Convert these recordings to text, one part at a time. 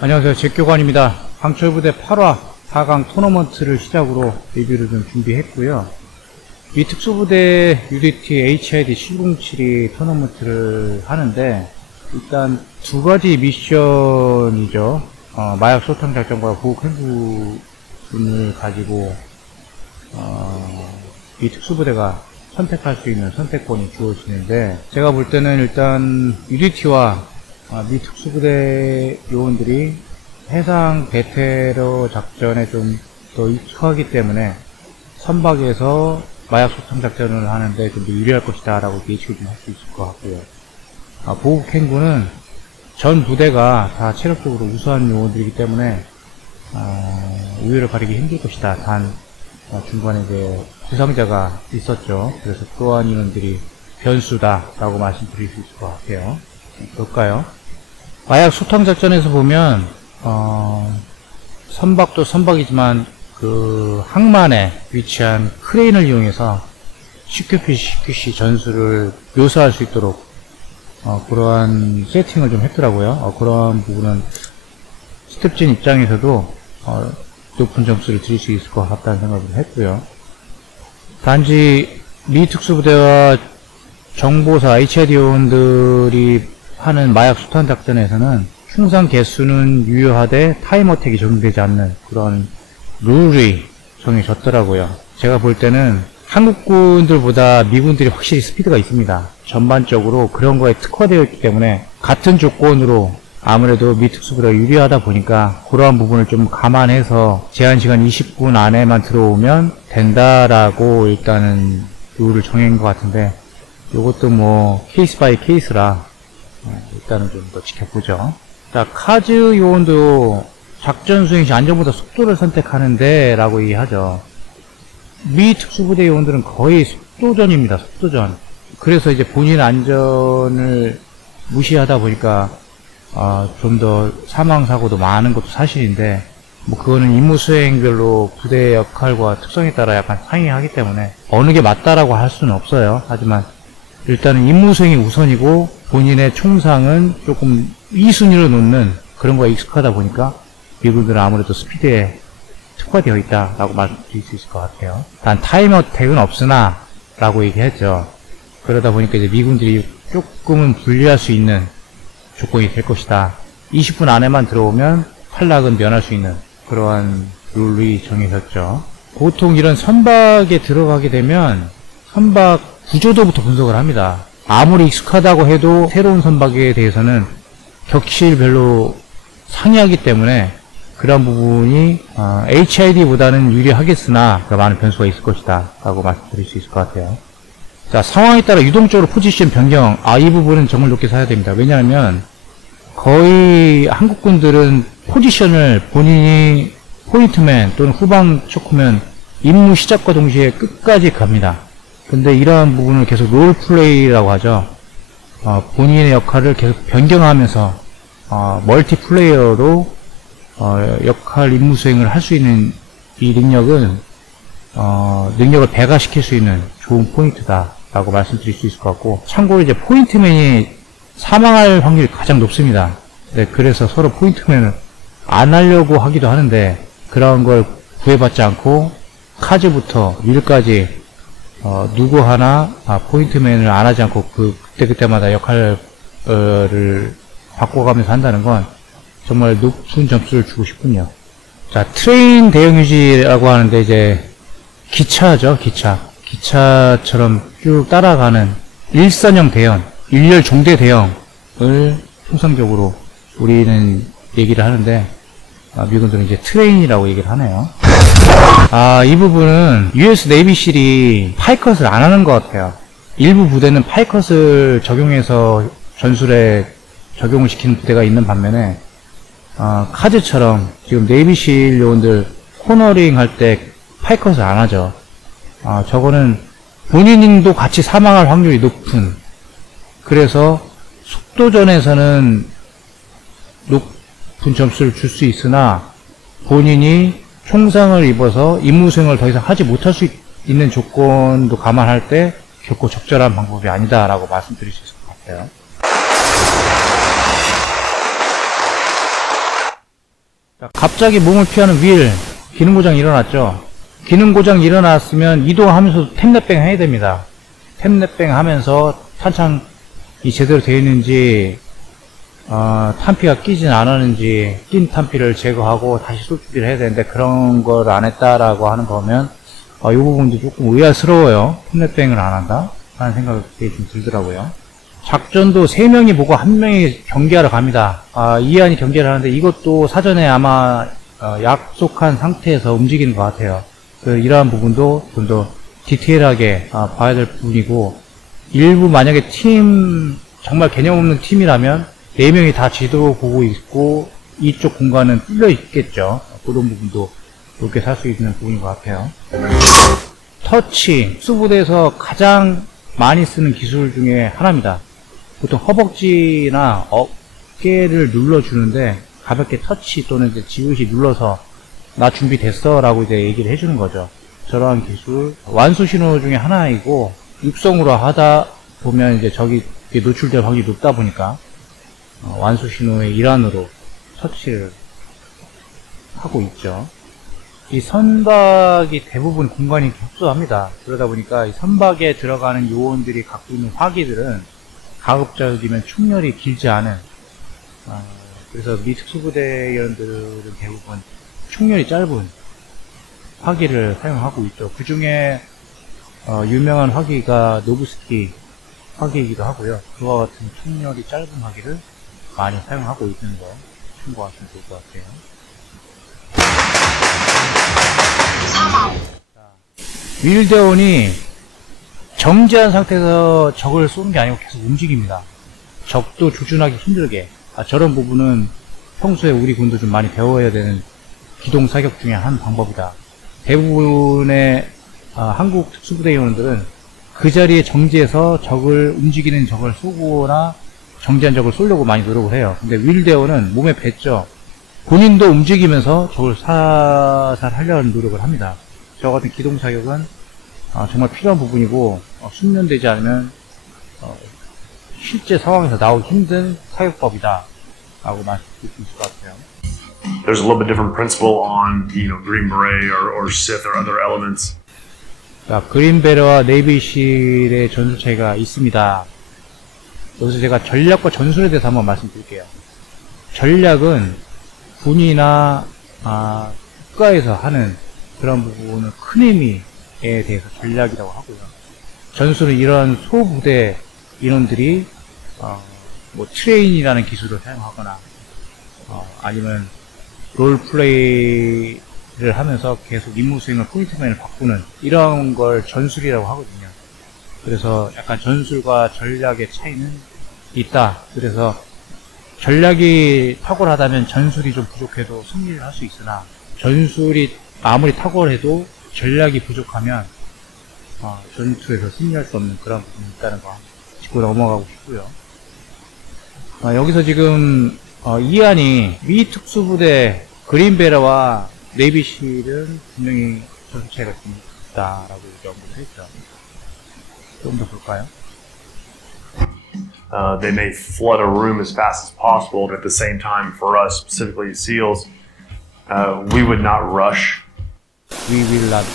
안녕하세요. 제교관입니다. 강철부대 8화 4강 토너먼트를 시작으로 리뷰를 좀 준비했고요. 이 특수부대 UDT HID 707이 토너먼트를 하는데, 일단 두 가지 미션이죠. 마약 소탕 작전과 보호 캠프를 가지고 이 특수부대가 선택할 수 있는 선택권이 주어지는데, 제가 볼 때는 일단 UDT와 미 특수부대 요원들이 해상 배테러 작전에 좀 더 익숙하기 때문에 선박에서 마약 소탕 작전을 하는데 좀 더 유리할 것이다 라고 예측을 좀 할 수 있을 것 같고요. 보급 캔구는 전 부대가 다 체력적으로 우수한 요원들이기 때문에 우위를 가리기 힘들 것이다. 단 중간에 이제 부상자가 있었죠. 그래서 그러한 인원들이 변수다 라고 말씀드릴 수 있을 것 같아요. 볼까요? 마약 소탕 작전에서 보면 선박도 선박이지만 그 항만에 위치한 크레인을 이용해서 CQC 전술을 묘사할 수 있도록 그러한 세팅을 좀 했더라고요. 그러한 부분은 스텝진 입장에서도 높은 점수를 드릴 수 있을 것 같다는 생각을 했고요. 단지 미 특수부대와 정보사 HID 요원들이 하는 마약 소탕 작전에서는 충상 개수는 유효하되 타임어택이 적용되지 않는 그런 룰이 정해졌더라고요. 제가 볼 때는 한국군들보다 미군들이 확실히 스피드가 있습니다. 전반적으로 그런 거에 특화되어 있기 때문에 같은 조건으로 아무래도 미 특수부대가 유리하다 보니까 그러한 부분을 좀 감안해서 제한시간 20분 안에만 들어오면 된다라고 일단은 룰을 정한 것 같은데, 이것도 뭐 케이스 바이 케이스라 일단은 좀 더 지켜보죠. 자, 카즈 요원도 작전 수행 시 안전보다 속도를 선택하는데 라고 얘기하죠. 미 특수부대 요원들은 거의 속도전입니다. 속도전. 그래서 이제 본인 안전을 무시하다 보니까 좀 더 사망사고도 많은 것도 사실인데, 뭐 그거는 임무 수행별로 부대 역할과 특성에 따라 약간 상이하기 때문에 어느 게 맞다라고 할 수는 없어요. 하지만 일단은 임무 수행이 우선이고 본인의 총상은 조금 2순위로 놓는 그런 거에 익숙하다 보니까 미군들은 아무래도 스피드에 특화되어 있다라고 말씀드릴 수 있을 것 같아요. 단 타임 어택은 없으나 라고 얘기했죠. 그러다 보니까 이제 미군들이 조금은 불리할 수 있는 조건이 될 것이다. 20분 안에만 들어오면 탈락은 면할 수 있는 그러한 룰이 정해졌죠. 보통 이런 선박에 들어가게 되면 선박 구조도부터 분석을 합니다. 아무리 익숙하다고 해도 새로운 선박에 대해서는 격실별로 상이하기 때문에 그런 부분이 HID보다는 유리하겠으나 많은 변수가 있을 것이다 라고 말씀드릴 수 있을 것 같아요. 자, 상황에 따라 유동적으로 포지션 변경, 이 부분은 정말 높게 사야 됩니다. 왜냐하면 거의 한국군들은 포지션을 본인이 포인트맨 또는 후방 초크면 임무 시작과 동시에 끝까지 갑니다. 근데 이러한 부분을 계속 롤플레이라고 하죠. 본인의 역할을 계속 변경하면서 멀티플레이어로 역할 임무 수행을 할 수 있는 이 능력은 능력을 배가시킬 수 있는 좋은 포인트다 라고 말씀드릴 수 있을 것 같고, 참고로 이제 포인트맨이 사망할 확률이 가장 높습니다. 네, 그래서 서로 포인트맨을 안 하려고 하기도 하는데 그런 걸 구애받지 않고 카즈부터 밀까지 누구 하나 포인트맨을 안 하지 않고 그때마다 역할을 바꿔가면서 한다는 건 정말 높은 점수를 주고 싶군요. 자, 트레인 대형 유지라고 하는데 이제 기차죠. 기차처럼 쭉 따라가는 일선형 대형, 일렬 종대 대형을 통상적으로 우리는 얘기를 하는데, 미군들은 이제 트레인이라고 얘기를 하네요. 이 부분은 US 네이비실이 파이컷을 안 하는 것 같아요. 일부 부대는 파이컷을 적용해서 전술에 적용을 시키는 부대가 있는 반면에 카즈처럼 지금 네이비실 요원들 코너링 할 때 파이컷을 안 하죠. 저거는 본인도 같이 사망할 확률이 높은, 그래서 속도전에서는 높은 점수를 줄 수 있으나 본인이 총상을 입어서 임무 수행을 더 이상 하지 못할 수 있는 조건도 감안할 때 결코 적절한 방법이 아니다라고 말씀드릴 수 있을 것 같아요. 자, 갑자기 몸을 피하는 윌, 기능 고장 일어났죠. 기능 고장 일어났으면 이동하면서 탭랩뱅 해야 됩니다. 탭랩뱅 하면서 탄창이 제대로 되어 있는지, 탄피가 끼진 않았는지, 낀 탄피를 제거하고 다시 쏠 준비를 해야 되는데, 그런 걸 안 했다라고 하는 거면, 이 부분도 조금 의아스러워요. 탭랩뱅을 안 한다? 하는 생각이 좀 들더라고요. 작전도 3명이 보고 1명이 경계하러 갑니다. 이한이 경계를 하는데, 이것도 사전에 아마, 약속한 상태에서 움직이는 것 같아요. 이러한 부분도 좀 더 디테일하게 봐야 될 부분이고, 일부 만약에 정말 개념 없는 팀이라면 4명이 다 지도 보고 있고 이쪽 공간은 뚫려 있겠죠. 그런 부분도 높게 살 수 있는 부분인 것 같아요. 터치, 특수부대에서 가장 많이 쓰는 기술 중에 하나입니다. 보통 허벅지나 어깨를 눌러주는데 가볍게 터치 또는 이제 지그시 눌러서 나 준비됐어 라고 이제 얘기를 해주는 거죠. 저러한 기술 완수 신호 중에 하나이고, 육성으로 하다 보면 이제 저기 노출될 확률이 높다 보니까 완수 신호의 일환으로 터치를 하고 있죠. 이 선박이 대부분 공간이 협소합니다. 그러다 보니까 이 선박에 들어가는 요원들이 갖고 있는 화기들은 가급적이면 충렬이 길지 않은, 그래서 미 특수부대원들은 대부분 충렬이 짧은 화기를 사용하고 있죠. 그 중에 유명한 화기가 노브스키 화기이기도 하고요. 그와 같은 충렬이 짧은 화기를 많이 사용하고 있는 거 참고하시면 좋을 것 같아요. 윌대원이 정지한 상태에서 적을 쏘는 게 아니고 계속 움직입니다. 적도 조준하기 힘들게. 저런 부분은 평소에 우리 군도 좀 많이 배워야 되는 기동 사격 중에 한 방법이다. 대부분의 한국 특수부대 요원들은 그 자리에 정지해서 움직이는 적을 쏘거나 정지한 적을 쏘려고 많이 노력을 해요. 근데 윌대원은 몸에 뱉죠. 본인도 움직이면서 적을 사살하려는 노력을 합니다. 저 같은 기동 사격은 정말 필요한 부분이고, 숙련되지 않으면 실제 상황에서 나오기 힘든 사격법이다 라고 말씀드릴 수 있을 것 같아요. There's a little bit different principle on, Green Beret or Sith or other elements. 자, 그린베러와 네이비실의 전술 차이가 있습니다. 여기서 제가 전략과 전술에 대해서 한번 말씀드릴게요. 전략은 군이나 국가에서 하는 그런 부분은 큰 의미에 대해서 전략이라고 하고요. 전술은 이런 소부대 인원들이 트레인이라는 기술을 사용하거나 아니면 롤플레이를 하면서 계속 임무 수행을 포인트맨을 바꾸는 이런 걸 전술이라고 하거든요. 그래서 약간 전술과 전략의 차이는 있다. 그래서 전략이 탁월하다면 전술이 좀 부족해도 승리를 할 수 있으나, 전술이 아무리 탁월해도 전략이 부족하면 전투에서 승리할 수 없는 그런 부분이 있다는 거 짚고 넘어가고 싶고요. 여기서 지금 이안이 미 특수부대 그린베러와 네이비실은 분명히 전술 차이가 좀 있다라고 언급을 했죠. 좀 더 볼까요? They may flood a room as fast as possible, but at the same time, for us, specifically SEALs, we would not rush. We will not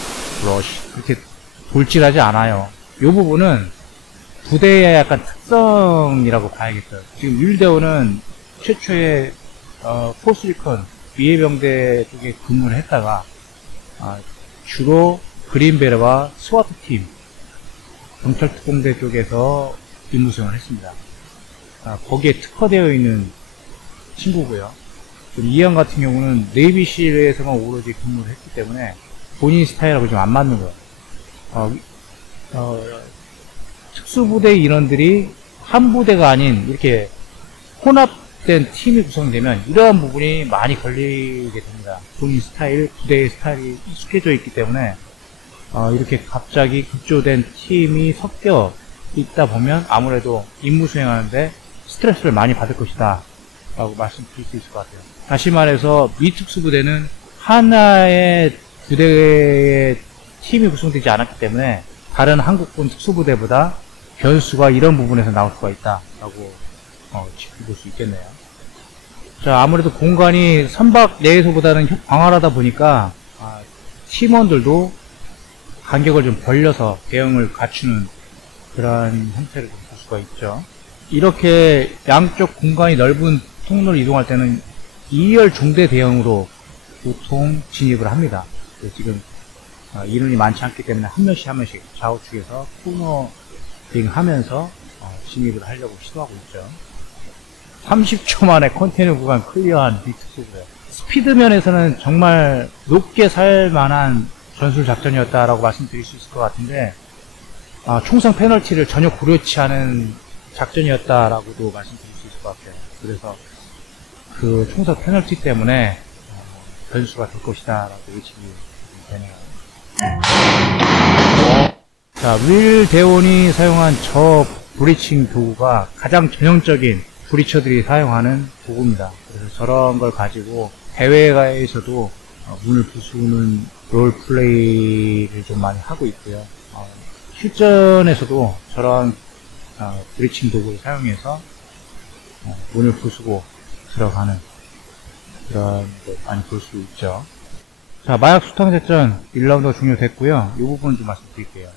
rush. 이렇게 돌진하지 않아요. 이 부분은 부대의 약간 특성이라고 봐야겠죠. 지금 윌대원은 최초의 포스리컨 미해병대 쪽에 근무를 했다가 주로 그린베러와 스와트 팀 경찰특공대 쪽에서 임무 수행을 했습니다. 거기에 특화되어 있는 친구고요. 이안 같은 경우는 네이비실에서만 오로지 근무를 했기 때문에 본인 스타일하고 좀 안 맞는 거예요. 특수부대 인원들이 한 부대가 아닌 이렇게 혼합된 팀이 구성이 되면 이러한 부분이 많이 걸리게 됩니다. 본인 스타일, 부대의 스타일이 익숙해져 있기 때문에 이렇게 갑자기 급조된 팀이 섞여 있다 보면 아무래도 임무 수행하는데 스트레스를 많이 받을 것이다 라고 말씀드릴 수 있을 것 같아요. 다시 말해서 미 특수부대는 하나의 부대의 팀이 구성되지 않았기 때문에 다른 한국군 특수부대보다 변수가 이런 부분에서 나올 수가 있다 라고 짚어볼 수 있겠네요. 자, 아무래도 공간이 선박 내에서보다는 광활하다 보니까 팀원들도 간격을 좀 벌려서 대응을 갖추는 그러한 형태를 볼 수가 있죠. 이렇게 양쪽 공간이 넓은 통로를 이동할 때는 2열 중대 대형으로 보통 진입을 합니다. 지금 인원이 많지 않기 때문에 한 명씩 좌우측에서 코너링 하면서 진입을 하려고 시도하고 있죠. 30초 만에 컨테이너 구간 클리어한 빅스고요. 스피드 면에서는 정말 높게 살 만한 전술 작전이었다라고 말씀드릴 수 있을 것 같은데, 총성 페널티를 전혀 고려치 않은 작전이었다라고도 말씀드릴 수 있을 것 같아요. 그래서 그 총성 페널티 때문에 변수가 될 것이다라고 예측이 되네요. 자, 윌 대원이 사용한 저 브리칭 도구가 가장 전형적인 브리처들이 사용하는 도구입니다. 그래서 저런 걸 가지고 대회에서도 문을 부수는 롤플레이를 좀 많이 하고 있고요. 실전에서도 저런 브리칭 도구를 사용해서 문을 부수고 들어가는 그런 걸 많이 볼 수 있죠. 자, 마약 수탕 작전 1라운드가 종료됐고요. 이 부분 좀 말씀드릴게요.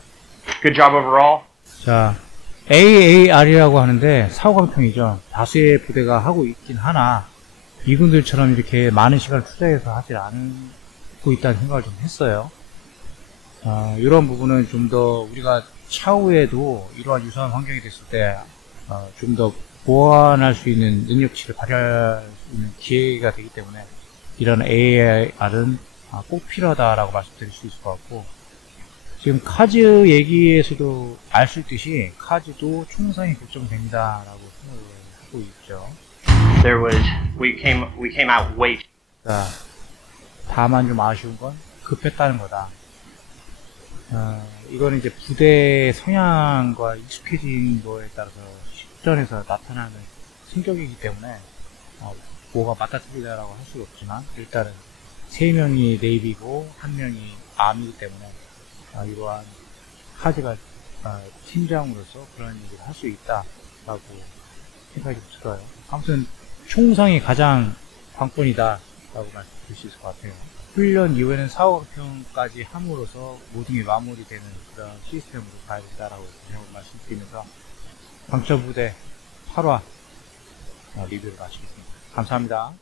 Good job overall. 자, AAR이라고 하는데 사후강평이죠. 다수의 부대가 하고 있긴 하나 미군들처럼 이렇게 많은 시간을 투자해서 하질 않고 있다는 생각을 좀 했어요. 이런 부분은 좀 더 우리가 차후에도 이러한 유사한 환경이 됐을 때 좀 더 보완할 수 있는 능력치를 발휘할 수 있는 기회가 되기 때문에 이런 AAR은 꼭 필요하다라고 말씀드릴 수 있을 것 같고, 지금 카즈 얘기에서도 알 수 있듯이 카즈도 총상이 결정됩니다라고 생각을 하고 있죠. We came out way. 자, 다만 좀 아쉬운 건 급했다는 거다. 이거는 이제 부대의 성향과 익숙해진 거에 따라서 실전에서 나타나는 성격이기 때문에 뭐가 맞다 틀리다라고 할 수가 없지만, 일단은 3명이 네이비고 1명이 암이기 때문에 이러한 카즈가 팀장으로서 그런 얘기를 할 수 있다라고 생각이 좀 들어요. 아무튼 총상이 가장 관건이다 라고 말씀드릴 수 있을 것 같아요. 훈련 이후에는 사후평까지 함으로써 모든 게 마무리되는 그런 시스템으로 가야 된다라고 말씀드리면서 강철부대 8화 리뷰를 마치겠습니다. 감사합니다.